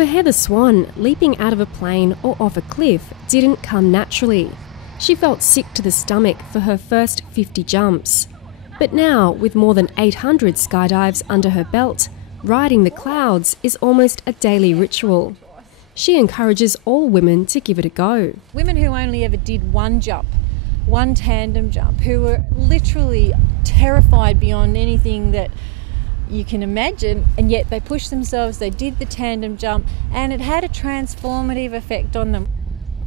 For Heather Swan, leaping out of a plane or off a cliff didn't come naturally. She felt sick to the stomach for her first 50 jumps. But now, with more than 800 skydives under her belt, riding the clouds is almost a daily ritual. She encourages all women to give it a go. Women who only ever did one jump, one tandem jump, who were literally terrified beyond anything that you can imagine, and yet they pushed themselves, they did the tandem jump, and it had a transformative effect on them.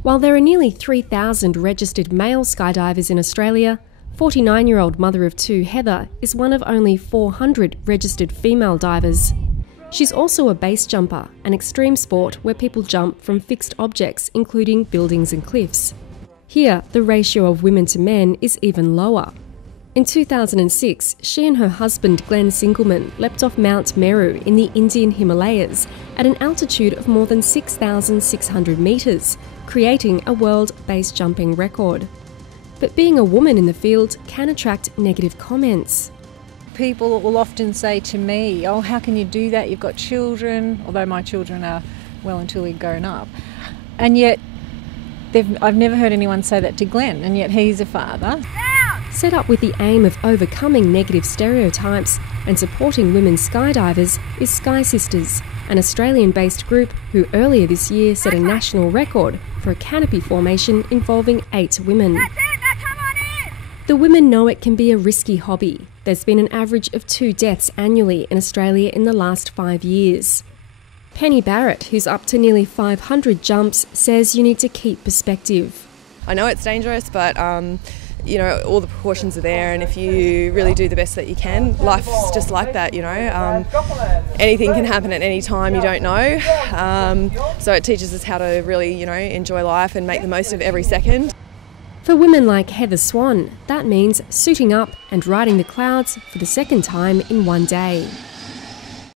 While there are nearly 3,000 registered male skydivers in Australia, 49-year-old mother of two Heather is one of only 400 registered female divers. She's also a base jumper, an extreme sport where people jump from fixed objects, including buildings and cliffs. Here, the ratio of women to men is even lower. In 2006, she and her husband Glenn Singleman leapt off Mount Meru in the Indian Himalayas at an altitude of more than 6,600 metres, creating a world base jumping record. But being a woman in the field can attract negative comments. People will often say to me, "Oh, how can you do that? You've got children," although my children are well and truly grown up. And yet, I've never heard anyone say that to Glenn, and yet he's a father. Set up with the aim of overcoming negative stereotypes and supporting women skydivers is Skysisters, an Australian-based group who earlier this year set a national record for a canopy formation involving 8 women. The women know it can be a risky hobby. There's been an average of 2 deaths annually in Australia in the last 5 years. Penny Barrett, who's up to nearly 500 jumps, says you need to keep perspective. I know it's dangerous, but you know, all the precautions are there, and if you really do the best that you can, life's just like that, you know. Anything can happen at any time, you don't know. So it teaches us how to really, you know, enjoy life and make the most of every second. For women like Heather Swan, that means suiting up and riding the clouds for the second time in one day.